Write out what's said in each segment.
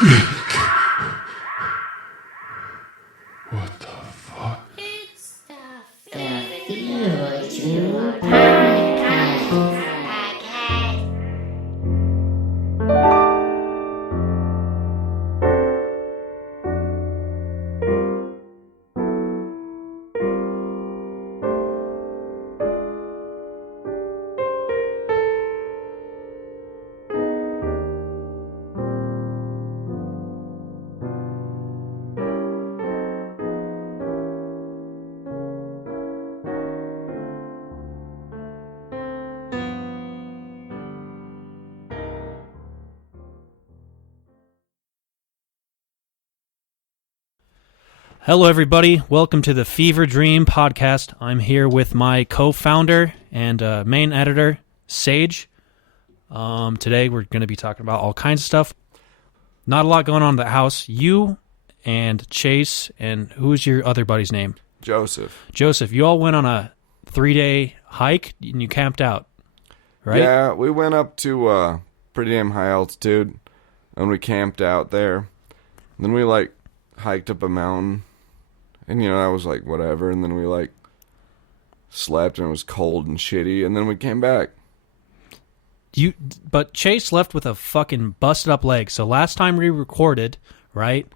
What the fuck? It's the Fever Podcast. Hello, everybody. Welcome to the Fever Dream Podcast. I'm here with my co-founder and main editor, Sage. Today, we're going to be talking about all kinds of stuff. Not a lot going on in the house. You and Chase, and who's your other buddy's name? Joseph. Joseph, you all went on a 3-day hike, and you camped out, right? Yeah, we went up to pretty damn high altitude, and we camped out there. Then we, hiked up a mountain. And, that was, whatever. And then we, slept, and it was cold and shitty. And then we came back. But Chase left with a fucking busted up leg. So last time we recorded, right,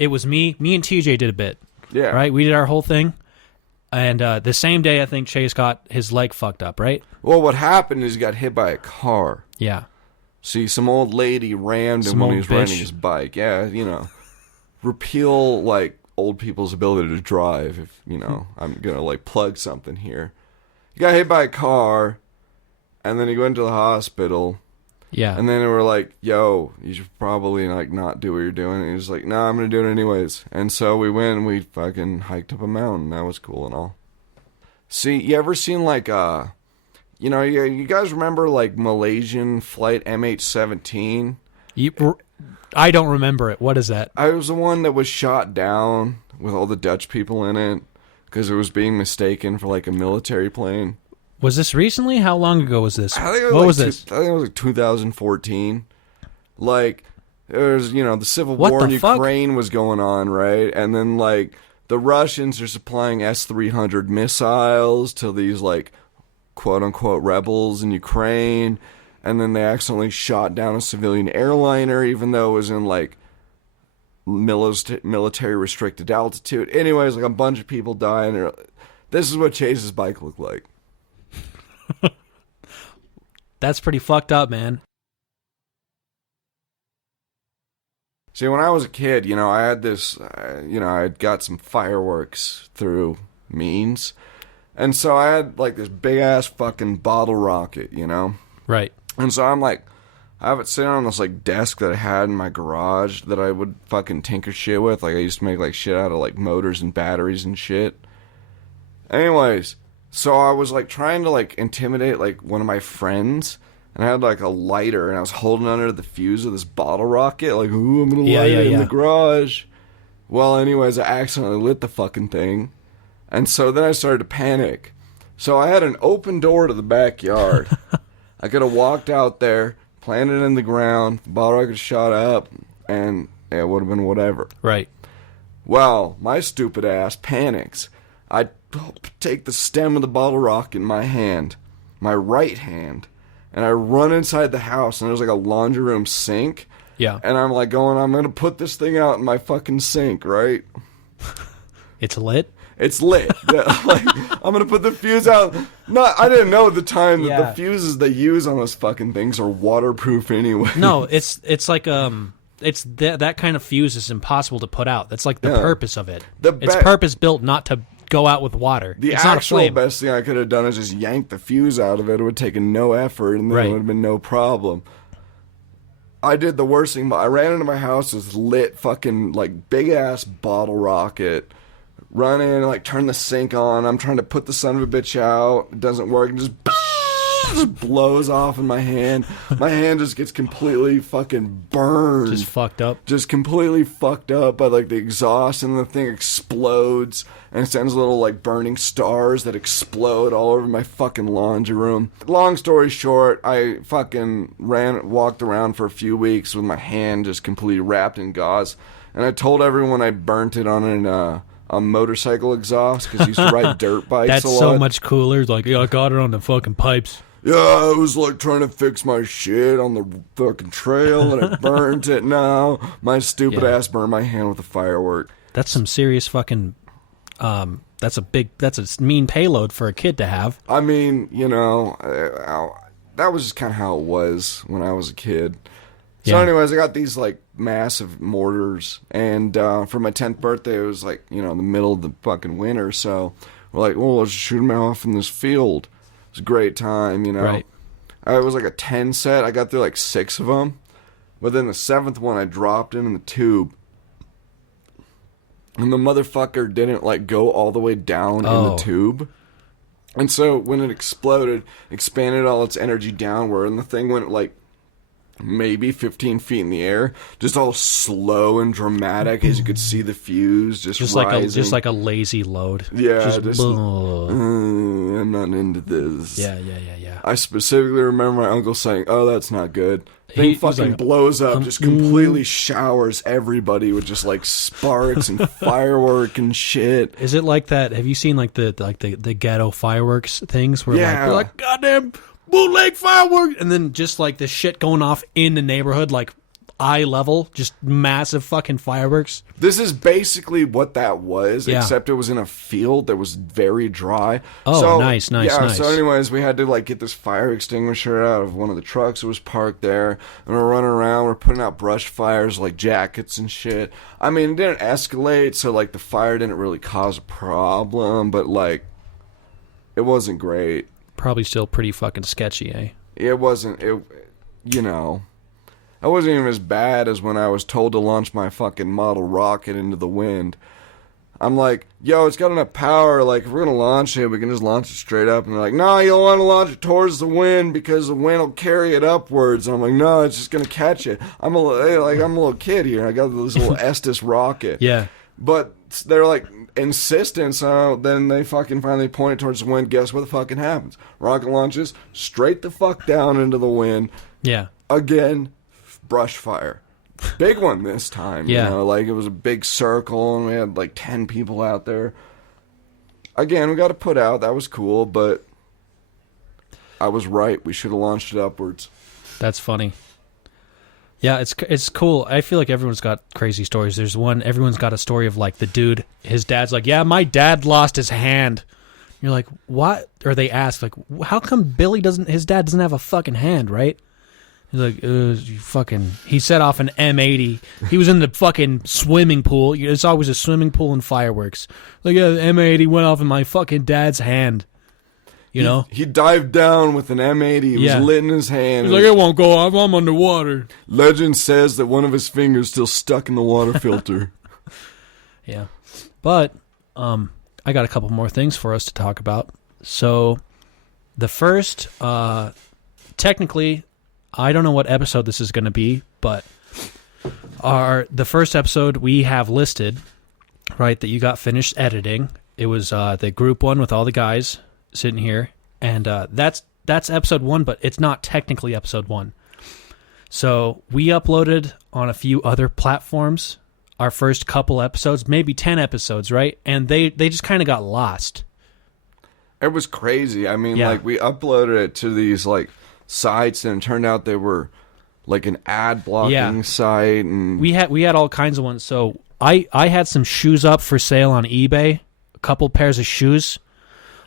it was me and TJ did a bit. Yeah. Right? We did our whole thing. And the same day, I think Chase got his leg fucked up, right? Well, what happened is he got hit by a car. Yeah. See, some old lady rammed him when he was riding his bike. Yeah, repeal, old people's ability to drive, if, I'm gonna, plug something here. He got hit by a car, and then he went to the hospital. Yeah. And then they were like, yo, you should probably, not do what you're doing. And he was like, no, I'm gonna do it anyways. And so we went and we fucking hiked up a mountain. That was cool and all. See, you ever seen, you guys remember, Malaysian flight MH17? I don't remember it. What is that? I was the one that was shot down with all the Dutch people in it because it was being mistaken for a military plane. Was this recently? How long ago was this? I think it was this? I think it was 2014. There was, the Civil War in Ukraine was going on, right? And then the Russians are supplying S-300 missiles to these quote unquote rebels in Ukraine. And then they accidentally shot down a civilian airliner, even though it was in, military restricted altitude. Anyways, a bunch of people dying. This is what Chase's bike looked like. That's pretty fucked up, man. See, when I was a kid, I had this, I had got some fireworks through means. And so I had, this big-ass fucking bottle rocket, Right. And so I have it sitting on this, desk that I had in my garage that I would fucking tinker shit with. I used to make, shit out of, motors and batteries and shit. Anyways, so I was, trying to, intimidate, one of my friends. And I had, a lighter, and I was holding under the fuse of this bottle rocket. Ooh, I'm gonna light it in the garage. Well, anyways, I accidentally lit the fucking thing. And so then I started to panic. So I had an open door to the backyard. I could have walked out there, planted it in the ground, the bottle rocket shot up, and it would have been whatever. Right. Well, my stupid ass panics. I take the stem of the bottle rocket in my hand, my right hand, and I run inside the house, and there's a laundry room sink. Yeah. And I'm I'm going to put this thing out in my fucking sink, right? It's lit? It's lit. I'm gonna put the fuse out. I didn't know at the time that the fuses they use on those fucking things are waterproof anyway. No, it's that kind of fuse is impossible to put out. That's the purpose of it. It's purpose built not to go out with water. It's not a flame. Best thing I could have done is just yank the fuse out of it. It would have taken no effort, and then it would have been no problem. I did the worst thing. I ran into my house with lit fucking big ass bottle rocket. Run in, turn the sink on. I'm trying to put the son of a bitch out. It doesn't work. And just just blows off in my hand. My hand just gets completely fucking burned. Just fucked up. Just completely fucked up by like the exhaust, and the thing explodes and it sends little like burning stars that explode all over my fucking laundry room. Long story short, I fucking walked around for a few weeks with my hand just completely wrapped in gauze, and I told everyone I burnt it on a motorcycle exhaust because I used to ride dirt bikes That's a lot. so much cooler. It's like, yeah, I got it on the fucking pipes. Yeah, I was like trying to fix my shit on the fucking trail and I burnt it now. My stupid ass burned my hand with a firework. That's some serious fucking, that's a mean payload for a kid to have. I mean, you know, that was just kind of how it was when I was a kid. So anyways, I got these like massive mortars, and for my 10th birthday, it was like, you know, in the middle of the fucking winter, so we're like, well, let's shoot them off in this field. It was a great time, you know. Right. It was like a 10 set. I got through like 6 of them, but then the 7th one I dropped in the tube, and the motherfucker didn't like go all the way down in the tube. And so when it exploded, expanded all its energy downward, and the thing went like maybe 15 feet in the air, just all slow and dramatic as you could see the fuse just rising. like a lazy load. Yeah, I'm not into this. Yeah. I specifically remember my uncle saying, "Oh, that's not good." Thing fucking like, blows up, just completely showers everybody with just like sparks and firework and shit. Is it like that? Have you seen like the ghetto fireworks things where they're like goddamn bootleg fireworks, and then just like the shit going off in the neighborhood, like eye level, just massive fucking fireworks. This is basically what that was, except it was in a field that was very dry. Oh, so, nice. So anyways, we had to like get this fire extinguisher out of one of the trucks that was parked there, and we're running around, we're putting out brush fires, like jackets and shit. I mean, it didn't escalate, so like the fire didn't really cause a problem, but like, it wasn't great. Probably still pretty fucking sketchy, eh? It wasn't, you know, I wasn't even as bad as when I was told to launch my fucking model rocket into the wind. I'm like, yo, it's got enough power, like, if we're gonna launch it, we can just launch it straight up. And they're like, no, you'll want to launch it towards the wind because the wind will carry it upwards. And I'm like, no, it's just gonna catch it. I'm a little kid here. I got this little Estes rocket. Yeah. But they're like insistent, so then they fucking finally point it towards the wind. Guess what the fucking happens? Rocket launches straight the fuck down into the wind. Yeah. Again, brush fire. Big one this time. Yeah. You know, like it was a big circle and we had like 10 people out there. Again, we got to put out. That was cool, but I was right. We should have launched it upwards. That's funny. Yeah, it's cool. I feel like everyone's got crazy stories. There's one, everyone's got a story of like the dude, his dad's like, yeah, my dad lost his hand. You're like, what? Or they ask, like, how come his dad doesn't have a fucking hand, right? He's like, he set off an M80. He was in the fucking swimming pool. It's always a swimming pool and fireworks. Like, yeah, the M80 went off in my fucking dad's hand. You know? He dived down with an M80. It was lit in his hand. He's like, it won't go off. I'm underwater. Legend says that one of his fingers still stuck in the water filter. Yeah. But I got a couple more things for us to talk about. So the first, technically, I don't know what episode this is going to be, but the first episode we have listed, right, that you got finished editing. It was the group one with all the guys sitting here, and that's episode 1, but it's not technically episode 1. So we uploaded on a few other platforms our first couple episodes, maybe 10 episodes, right? And they just kind of got lost. It was crazy. I mean, like, we uploaded it to these, like, sites, and it turned out they were, like, an ad-blocking site. And we had all kinds of ones. So I had some shoes up for sale on eBay, a couple pairs of shoes.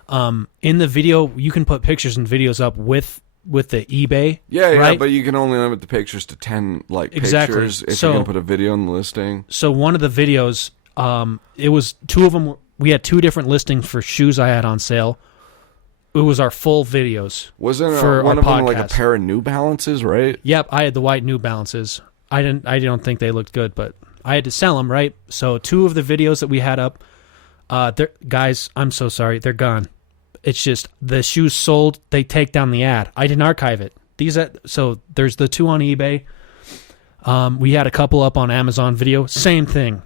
In the video, you can put pictures and videos up with the eBay. Yeah, right? But you can only limit the pictures to 10 exactly. pictures if you're gonna put a video in the listing. So one of the videos, it was 2 of them. We had 2 different listings for shoes I had on sale. It was our full videos. Wasn't for one our of podcast. them like a pair of New Balances, right? Yep, I had the white New Balances. I don't think they looked good, but I had to sell them, right? So 2 of the videos that we had up, guys, I'm so sorry, they're gone. It's just the shoes sold, they take down the ad. I didn't archive it. So there's the 2 on eBay. We had a couple up on Amazon Video. Same thing.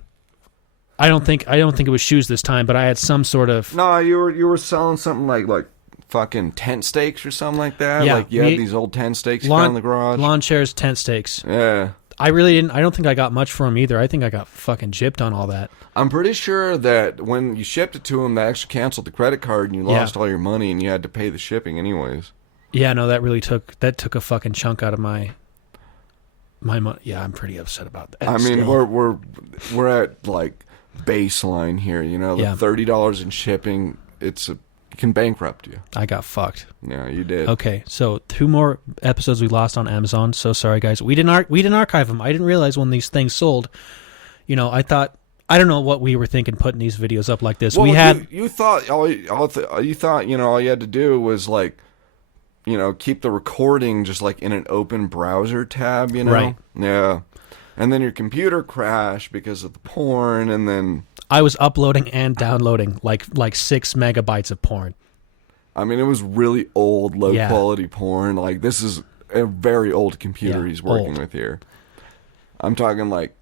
I don't think it was shoes this time, but I had some sort of. No, you were selling something like fucking tent stakes or something like that. Yeah, like you had these old tent stakes you found in the garage. Lawn chairs, tent stakes. Yeah. I don't think I got much for them either. I think I got fucking gypped on all that. I'm pretty sure that when you shipped it to them, they actually canceled the credit card and you lost all your money and you had to pay the shipping anyways. Yeah, no, that took a fucking chunk out of my money. Yeah, I'm pretty upset about that. I mean, still. we're at like baseline here, you know, the $30 in shipping, it can bankrupt you. I got fucked. Yeah, you did. Okay, so 2 more episodes we lost on Amazon. So sorry, guys. We didn't archive them. I didn't realize when these things sold. You know, I don't know what we were thinking putting these videos up like this. Well, we had you thought all you had to do was like, you know, keep the recording just like in an open browser tab, you know? Right. Yeah. And then your computer crashed because of the porn, and then I was uploading and downloading like 6 megabytes of porn. I mean, it was really old, low quality porn. Like, this is a very old computer he's working with here. I'm talking like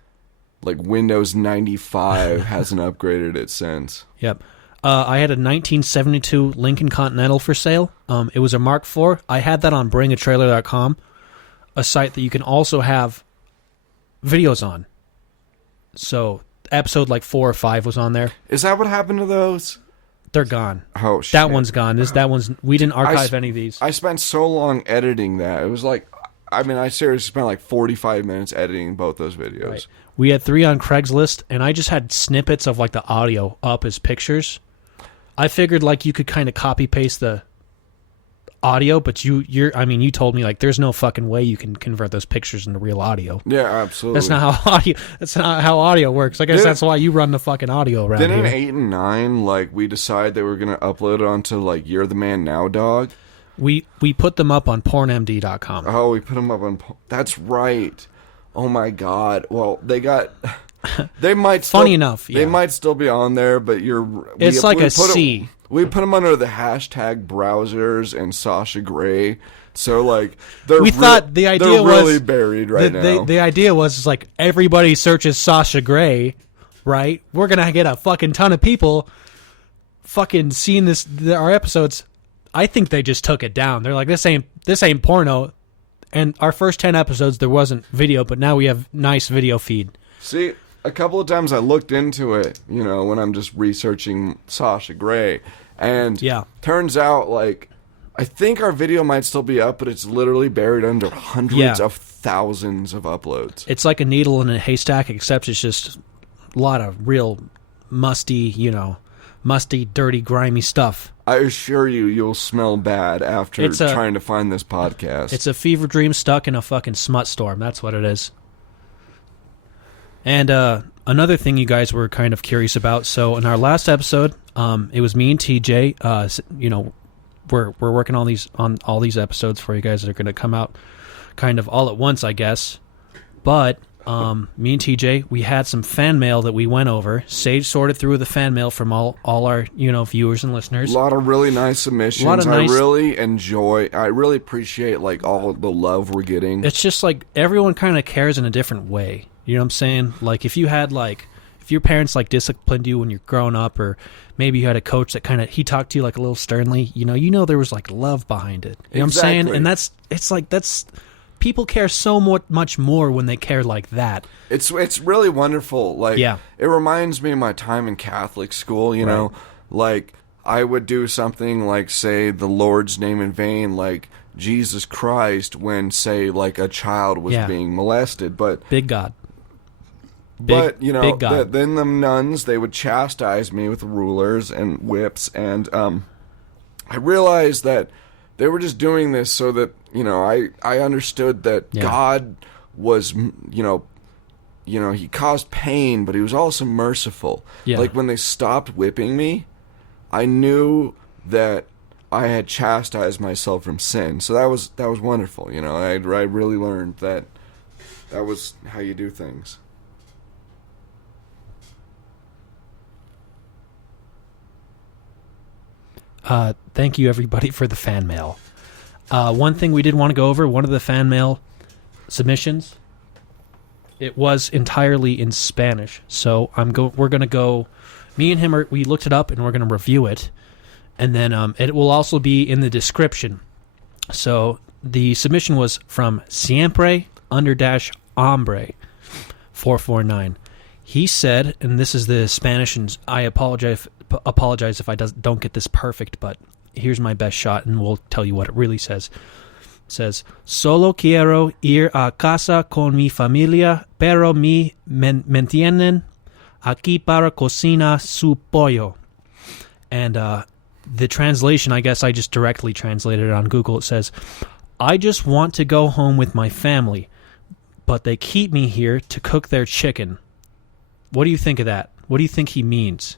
Windows 95 hasn't upgraded it since. Yep. I had a 1972 Lincoln Continental for sale. It was a Mark IV. I had that on bringatrailer.com, a site that you can also have videos on. So episode like 4 or 5 was on there. Is that what happened to those? They're gone. Oh shit. That one's gone. We didn't archive any of these. I spent so long editing that. It was like, I mean, I seriously spent like 45 minutes editing both those videos. Right. We had 3 on Craigslist, and I just had snippets of like the audio up as pictures. I figured like you could kind of copy paste the audio, but you told me like there's no fucking way you can convert those pictures into real audio. Yeah, absolutely. That's not how audio works. I guess that's why you run the fucking audio around Then here. in 8 and 9, like we decided they were gonna upload it onto like You're the Man Now Dog. We put them up on pornmd.com. Oh, we put them up on. That's right. Oh my god. Well, they got. They might. Funny enough, yeah. They might still be on there, but It's like a C. We put them under the hashtag browsers and Sasha Grey. So like they're the idea they're was really buried right now. The idea was like everybody searches Sasha Grey, right? We're gonna get a fucking ton of people fucking seeing our episodes. I think they just took it down. They're like, this ain't porno. And our first 10 episodes there wasn't video, but now we have nice video feed. See, a couple of times I looked into it, you know, when I'm just researching Sasha Grey, and turns out like I think our video might still be up, but it's literally buried under hundreds of thousands of uploads. It's like a needle in a haystack, except it's just a lot of real musty, dirty, grimy stuff. I assure you'll smell bad after trying to find this podcast. It's a fever dream stuck in a fucking smut storm. That's what it is. And another thing you guys were kind of curious about. So in our last episode, it was me and TJ. We're working on all these episodes for you guys that are going to come out kind of all at once, I guess. But me and TJ, we had some fan mail that we went over. Sage sorted through the fan mail from all our viewers and listeners. A lot of really nice submissions. I really appreciate like all the love we're getting. It's just like everyone kind of cares in a different way. You know what I'm saying? Like if your parents like disciplined you when you're growing up, or maybe you had a coach that he talked to you like a little sternly. There was like love behind it. You know what I'm saying? And that's. People care so much more when they care like that. It's really wonderful. Like, it reminds me of my time in Catholic school, you know. Like, I would do something like, say, the Lord's name in vain, like Jesus Christ, when, say, like, a child was being molested. But big God. But, big God. Then the nuns, they would chastise me with rulers and whips, and I realized that they were just doing this so that, I understood that God was, he caused pain, but he was also merciful. Yeah. Like when they stopped whipping me, I knew that I had chastised myself from sin. So that was wonderful. I really learned that was how you do things. Thank you, everybody, for the fan mail. One thing we did want to go over, one of the fan mail submissions, it was entirely in Spanish. So we're going to go, me and him, we looked it up, and we're going to review it. And then it will also be in the description. So the submission was from siempre_hombre 449. He said, and this is the Spanish, and I apologize if I don't get this perfect, but here's my best shot, and we'll tell you what it really says. It says, "Solo quiero ir a casa con mi familia, pero me entienden aquí para cocinar su pollo." And the translation, I guess I just directly translated it on Google. It says, "I just want to go home with my family, but they keep me here to cook their chicken." What do you think of that? What do you think he means?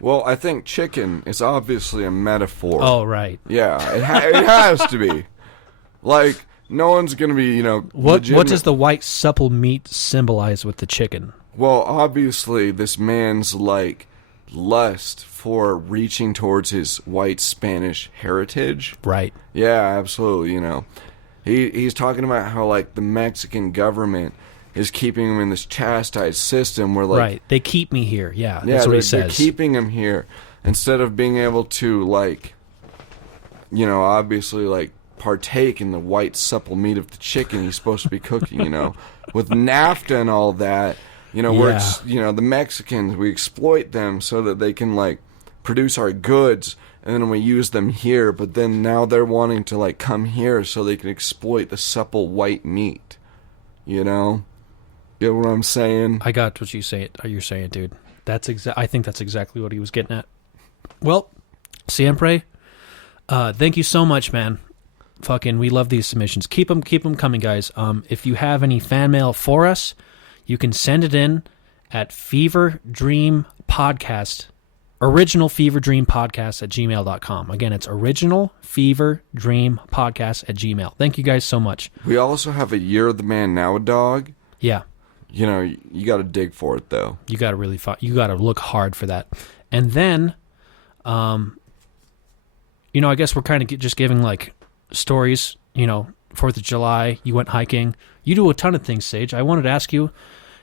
Well, I think chicken is obviously a metaphor. Oh, right. Yeah, it has to be. Like, no one's going to be, What does the white supple meat symbolize with the chicken? Well, obviously, this man's, lust for reaching towards his white Spanish heritage. Right. Yeah, absolutely, He's talking about how, the Mexican government is keeping him in this chastised system where, right. They keep me here. Yeah, that's what he says. They're keeping him here instead of being able to, obviously, partake in the white supple meat of the chicken he's supposed to be cooking, with NAFTA and all that. Where it's, the Mexicans, we exploit them so that they can, produce our goods, and then we use them here, but then now they're wanting to, come here so they can exploit the supple white meat, You get what I'm saying? I got what you're saying, dude. I think that's exactly what he was getting at. Well, siempre, thank you so much, man. Fucking, we love these submissions. Keep them coming, guys. If you have any fan mail for us, you can send it in at feverdreampodcast, originalfeverdreampodcast@gmail.com. Again, it's originalfeverdreampodcast@gmail. Thank you guys so much. We also have a Year of the Man Now a Dog. Yeah. You got to dig for it, though. You got to you got to look hard for that. And then, I guess we're kind of just giving, stories, 4th of July, you went hiking. You do a ton of things, Sage. I wanted to ask you,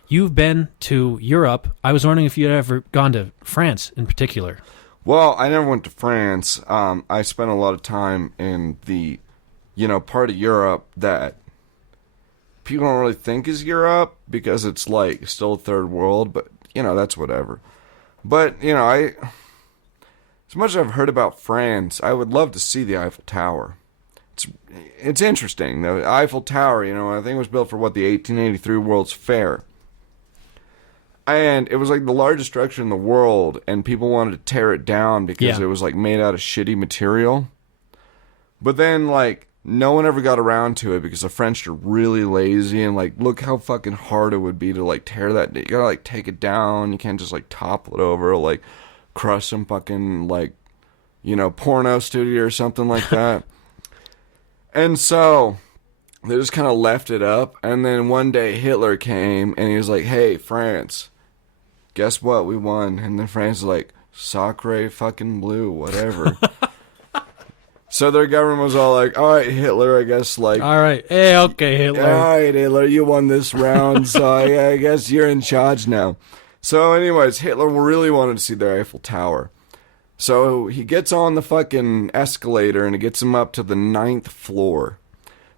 you've been to Europe. I was wondering if you had ever gone to France in particular. Well, I never went to France. I spent a lot of time in the, part of Europe that people don't really think is Europe because it's, still a third world, but, that's whatever. But, as much as I've heard about France, I would love to see the Eiffel Tower. It's interesting. The Eiffel Tower, I think it was built for, the 1883 World's Fair. And it was, the largest structure in the world, and people wanted to tear it down because it was, made out of shitty material. But then, no one ever got around to it because the French are really lazy, and, look how fucking hard it would be to, tear that. You gotta, take it down. You can't just, topple it over or, crush some fucking, porno studio or something like that. And so, they just kind of left it up, and then one day Hitler came, and he was like, "Hey, France, guess what? We won." And then France was like, "Sacre fucking blue, whatever." So their government was all like, "All right, Hitler, I guess, all right, hey, okay, Hitler. All right, Hitler, you won this round, so I guess you're in charge now." So anyways, Hitler really wanted to see the Eiffel Tower. So he gets on the fucking escalator, and it gets him up to the 9th floor.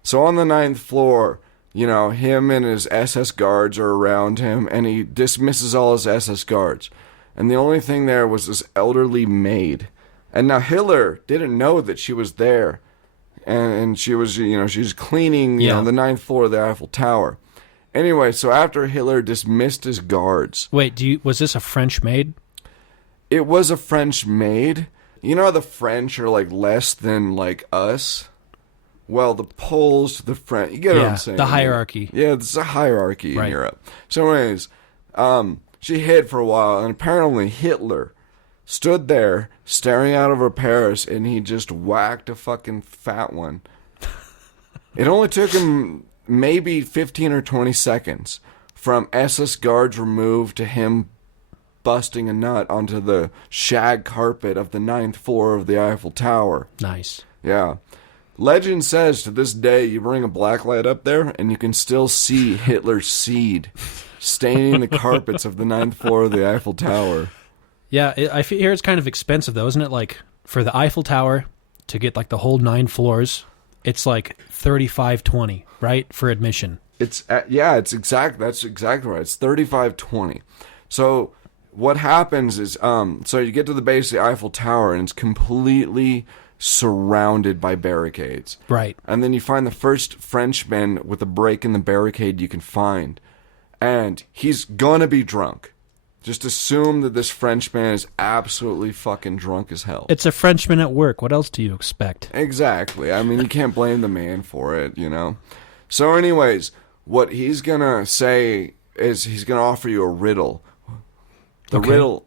So on the 9th floor, him and his SS guards are around him, and he dismisses all his SS guards. And the only thing there was this elderly maid. And now Hitler didn't know that she was there. And she was, she was cleaning, the 9th floor of the Eiffel Tower. Anyway, so after Hitler dismissed his guards... Wait, was this a French maid? It was a French maid. You know how the French are, less than, us? Well, the Poles to the French... You get what I'm saying? The hierarchy. Yeah, there's a hierarchy in Europe. So anyways, she hid for a while, and apparently Hitler stood there staring out over Paris, and he just whacked a fucking fat one. It only took him maybe 15 or 20 seconds from SS guards removed to him busting a nut onto the shag carpet of the 9th floor of the Eiffel Tower. Nice. Yeah. Legend says to this day you bring a blacklight up there and you can still see Hitler's seed staining the carpets of the 9th floor of the Eiffel Tower. Yeah, I hear it's kind of expensive, though, isn't it? Like, for the Eiffel Tower, to get, like, the whole 9 floors, it's, like, $35.20, right, for admission. That's exactly right. It's $35.20. So what happens is, so you get to the base of the Eiffel Tower, and it's completely surrounded by barricades. Right. And then you find the first Frenchman with a break in the barricade you can find. And he's gonna be drunk. Just assume that this Frenchman is absolutely fucking drunk as hell. It's a Frenchman at work. What else do you expect? Exactly. I mean, you can't blame the man for it, you know? So anyways, what he's gonna say is he's gonna offer you a riddle. The riddle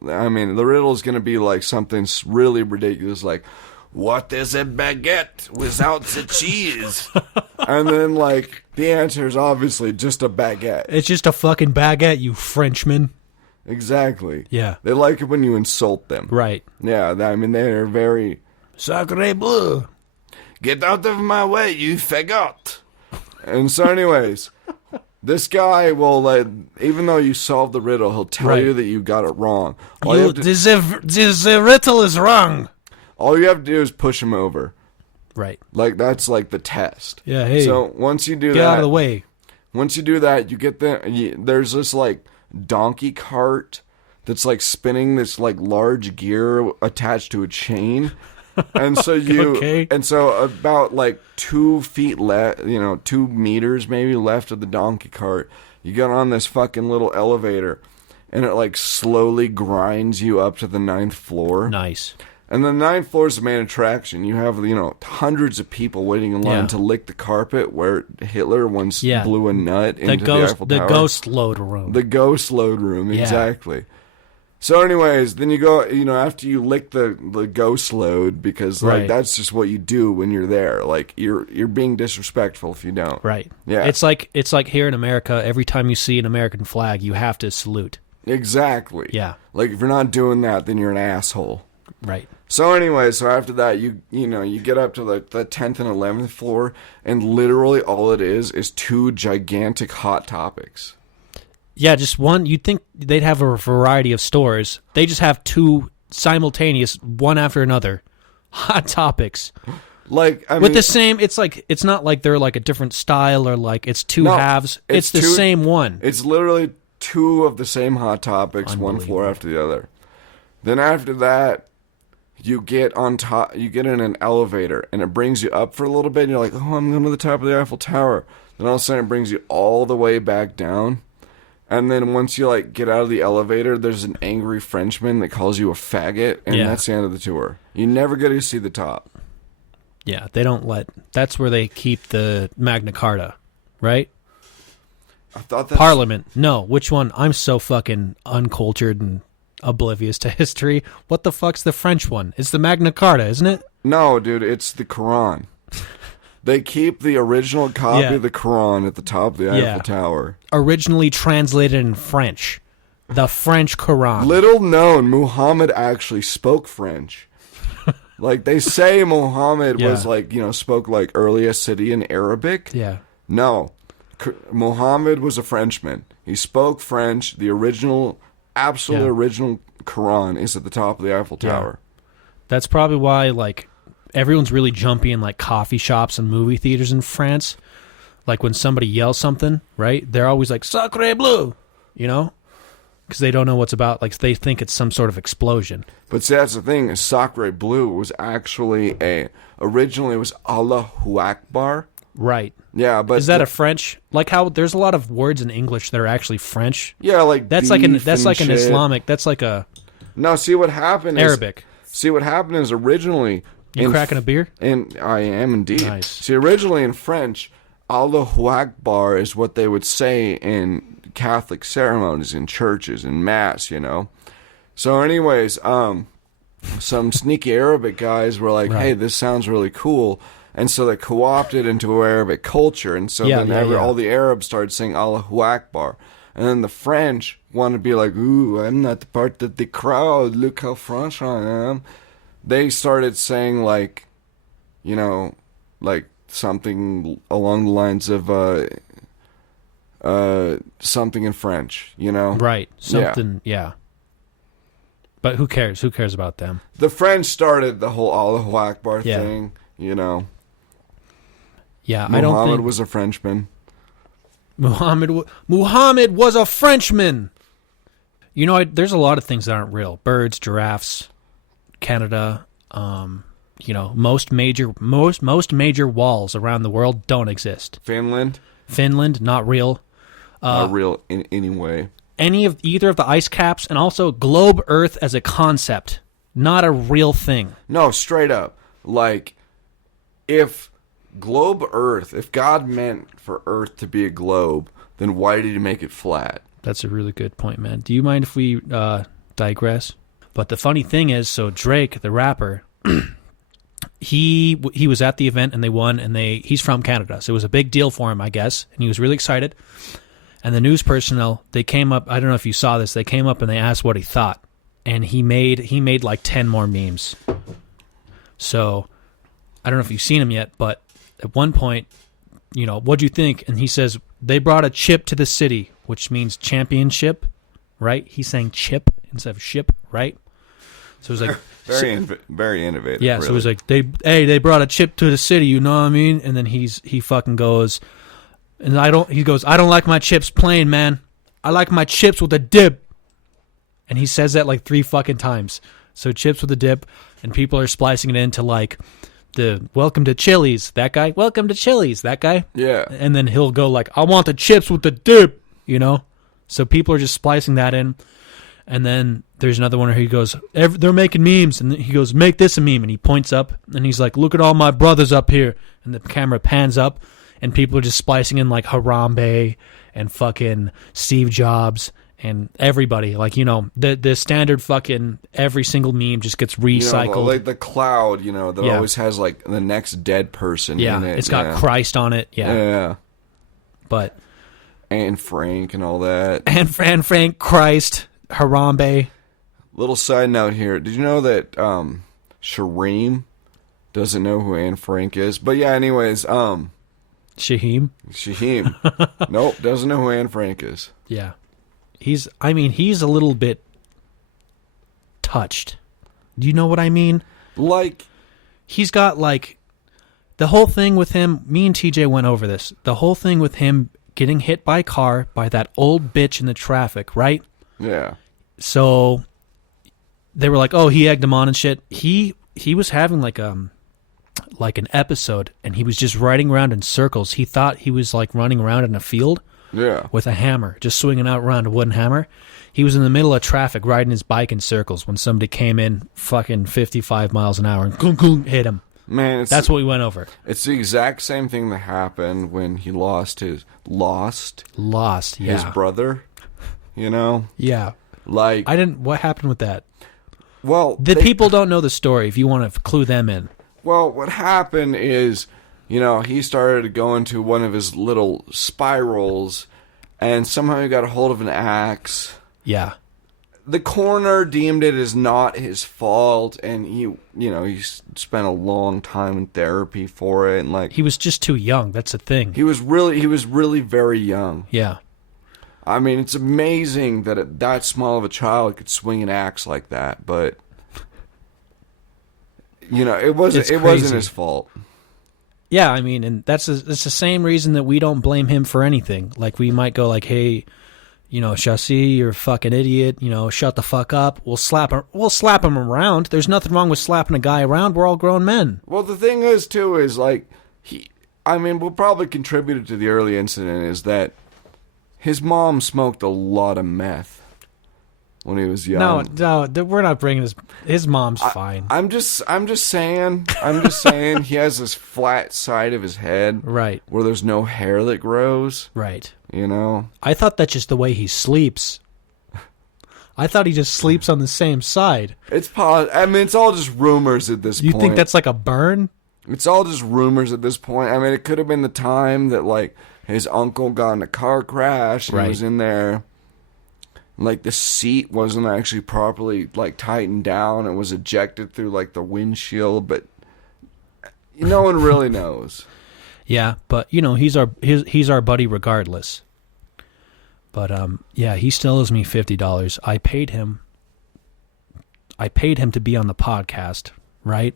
is gonna be like something really ridiculous, like, what is a baguette without the cheese? And then, like, the answer is obviously just a baguette. It's just a fucking baguette, you Frenchman. Exactly. Yeah. They like it when you insult them. Right. Yeah, I mean, they're very... Sacre bleu. Get out of my way, you faggot. And so anyways, this guy will, like, even though you solve the riddle, he'll tell you that you got it wrong. This riddle is wrong. All you have to do is push him over. Right. Like, that's like the test. Yeah, hey. So once you do Get that... out of the way. Once you do that, you get there's this, like, donkey cart that's, like, spinning this, like, large gear attached to a chain. And so and so about, like, 2 feet 2 meters maybe left of the donkey cart, you get on this fucking little elevator, and it, like, slowly grinds you up to the 9th floor. Nice. And the 9th floor is the main attraction. You have, hundreds of people waiting in line to lick the carpet where Hitler once blew a nut into the Eiffel Tower. The ghost load room. The ghost load room, exactly. So anyways, then you go, after you lick the ghost load, because, like, that's just what you do when you're there. Like, you're being disrespectful if you don't. Right. Yeah. It's like here in America, every time you see an American flag, you have to salute. Exactly. Yeah. Like, if you're not doing that, then you're an asshole. Right. So anyway, so after that, you get up to the 10th and 11th floor, and literally all it is 2 gigantic Hot Topics. Yeah, just one. You'd think they'd have a variety of stores. They just have 2 simultaneous, one after another, Hot Topics. Like, I mean, with the same, it's not like they're like a different style or like it's 2 halves. It's the same one. It's literally 2 of the same Hot Topics, one floor after the other. Then after that, you get on top. You get in an elevator, and it brings you up for a little bit. And you're like, "Oh, I'm going to the top of the Eiffel Tower." Then all of a sudden, it brings you all the way back down. And then once you, like, get out of the elevator, there's an angry Frenchman that calls you a faggot, and that's the end of the tour. You never get to see the top. Yeah, they don't let. That's where they keep the Magna Carta, right? I thought that's... Parliament. No, which one? I'm so fucking uncultured and oblivious to history. What the fuck's the French one? It's the Magna Carta, isn't it? No, dude, it's the Quran. They keep the original copy of the Quran at the top of the Eiffel Tower. Originally translated in French. The French Quran. Little known, Muhammad actually spoke French. Like, they say Muhammad was, like, spoke, like, early Assyrian Arabic. Yeah. No. Muhammad was a Frenchman. He spoke French. The original... absolute original Quran is at the top of the Eiffel Tower. That's probably why, like, everyone's really jumpy in, like, coffee shops and movie theaters in France. Like, when somebody yells something, right? They're always like, Sacre bleu! Because they don't know what's about. Like, they think it's some sort of explosion. But see, that's the thing. Sacre bleu was actually originally it was Allahu Akbar. Right. Yeah, but... is that a French? Like how there's a lot of words in English that are actually French. Yeah, like that's like an Islamic. That's like a... No, see what happened Arabic. See what happened is originally... You cracking a beer? And I am indeed. Nice. See, originally in French, Allahu Akbar is what they would say in Catholic ceremonies, in churches, in mass, So anyways, some sneaky Arabic guys were like, hey, this sounds really cool. And so they co-opted into Arabic culture. And so all the Arabs started saying Allahu Akbar. And then the French want to be like, ooh, I'm not the part of the crowd. Look how French I am. They started saying like, you know, like something along the lines of something in French, you know? Right. Something, yeah. But who cares? Who cares about them? The French started the whole Allahu Akbar Yeah. thing, you know? Yeah, I don't Muhammad think... was a Frenchman. Muhammad was a Frenchman! You know, there's a lot of things that aren't real. Birds, giraffes, Canada, you know, most major walls around the world don't exist. Finland? Finland, not real. Not real in any way. Either of the ice caps, and also globe Earth as a concept, not a real thing. No, straight up. Like, if globe Earth, if God meant for Earth to be a globe, then why did he make it flat? That's a really good point, man. Do you mind if we digress? But the funny thing is, so Drake, the rapper, he was at the event and they won, and he's from Canada, so it was a big deal for him, I guess, and he was really excited. And the news personnel, they came up, I don't know if you saw this, they came up and they asked what he thought, and he made like 10 more memes. So I don't know if you've seen him yet, but at one point, you know, what'd you think? And he says, they brought a chip to the city, which means championship, right? He's saying chip instead of ship, right? So it was like very innovative. yeah. Really. So it was like they brought a chip to the city, you know what I mean? And then he fucking goes, and I don't like my chips plain, man. I like my chips with a dip. And he says that like 3 fucking times. So chips with a dip, and people are splicing it into like the welcome to Chili's, that guy. Welcome to Chili's, that guy. Yeah. And then he'll go like, I want the chips with the dip, you know? So people are just splicing that in. And then there's another one where he goes, they're making memes. And he goes, make this a meme. And he points up and he's like, look at all my brothers up here. And the camera pans up and people are just splicing in like Harambe and fucking Steve Jobs and everybody. Like, you know, the standard fucking every single meme just gets recycled. You know, like the cloud, you know, that Yeah. always has like the next dead person Yeah, in it. it's got Christ on it. Yeah. Yeah. But Anne Frank and all that. and Frank, Christ, Harambe. Little side note here. Did you know that Shareem doesn't know who Anne Frank is? But yeah, anyways, Shaheem. Nope, doesn't know who Anne Frank is. Yeah. He's a little bit touched. Do you know what I mean? Like, He's got like the whole thing with him. Me and TJ went over this. The whole thing with him getting hit by a car by that old bitch in the traffic, right? yeah. So they were like, "Oh, he egged him on and shit." He was having like an episode, and he was just riding around in circles. He thought he was like running around in a field Yeah. with a hammer, just swinging out around a wooden hammer. He was in the middle of traffic riding his bike in circles when somebody came in fucking 55 miles an hour and hit him. Man, That's what we went over. it's the exact same thing that happened when he lost his Yeah. brother, you know? Yeah. Like, What happened with that? well, The people don't know the story if you want to clue them in. Well, what happened is, you know, he started to go into one of his little spirals, and somehow he got a hold of an axe. Yeah. The coroner deemed it as not his fault, and he spent a long time in therapy for it, and like He was just too young. That's the thing. he was really very young. Yeah. I mean, it's amazing that that small of a child could swing an axe like that, but you know, it wasn't crazy. his fault. Yeah, I mean, and it's the same reason that we don't blame him for anything. Like, we might go like, hey, you know, Chassis, you're a fucking idiot. You know, shut the fuck up. We'll slap him around. There's nothing wrong with slapping a guy around. We're all grown men. Well, the thing is, too, is like, what probably contributed to the early incident is that his mom smoked a lot of meth when he was young. No, we're not bringing his mom's fine. I'm just saying he has this flat side of his head. Right. Where there's no hair that grows. Right. You know? I thought that's just the way he sleeps. I thought he just sleeps on the same side. It's all just rumors at this point. You think that's like a burn? It's all just rumors at this point. I mean, it could have been the time that, like, his uncle got in a car crash and Right. was in there. like the seat wasn't actually properly like tightened down. It was ejected through like the windshield, but no one really knows. Yeah, but you know, he's our buddy regardless. But yeah, he still owes me $50. I paid him to be on the podcast, right?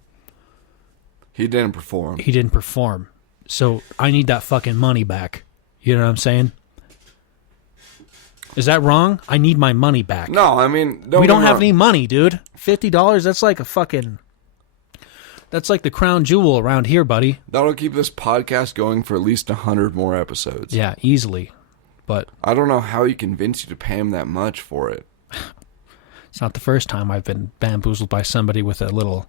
He didn't perform. He didn't perform. So I need that fucking money back. You know what I'm saying? Is that wrong? I need my money back. No, I mean, we don't have any money, dude. $50, that's like a fucking... That's like the crown jewel around here, buddy. That'll keep this podcast going for at least 100 more episodes. Yeah, easily. But I don't know how he convinced you to pay him that much for it. it's not the first time I've been bamboozled by somebody with a little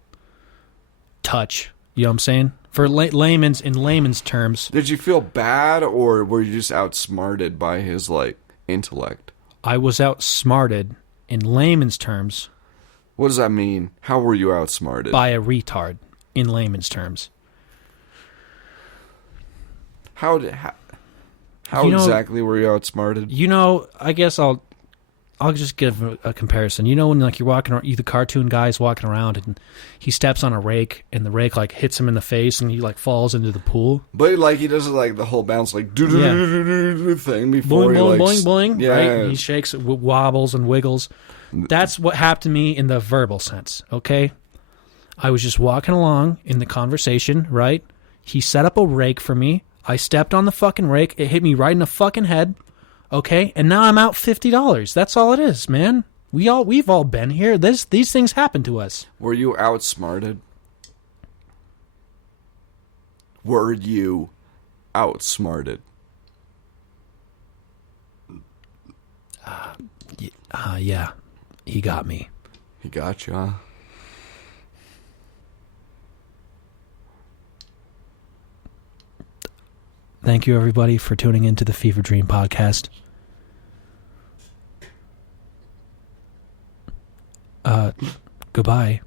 touch. You know what I'm saying? For in layman's terms. Did you feel bad, or were you just outsmarted by his, like, intellect? I was outsmarted, in layman's terms. What does that mean? How were you outsmarted? By a retard, in layman's terms. How exactly were you outsmarted? You know, I guess I'll just give a comparison. You know when like you're walking around, the cartoon guy's walking around and he steps on a rake and the rake like hits him in the face and he like falls into the pool. But like he does like the whole bounce like thing before boing, he boing, like boing, boing. yeah. Right? And he shakes, wobbles and wiggles. That's what happened to me in the verbal sense. Okay, I was just walking along in the conversation. Right, he set up a rake for me. I stepped on the fucking rake. It hit me right in the fucking head. Okay, and now I'm out $50. That's all it is, man. We've all been here. These things happen to us. Were you outsmarted? Were you outsmarted? Yeah. He got me. He got you, huh? Thank you, everybody, for tuning into the Fever Dream podcast. Goodbye.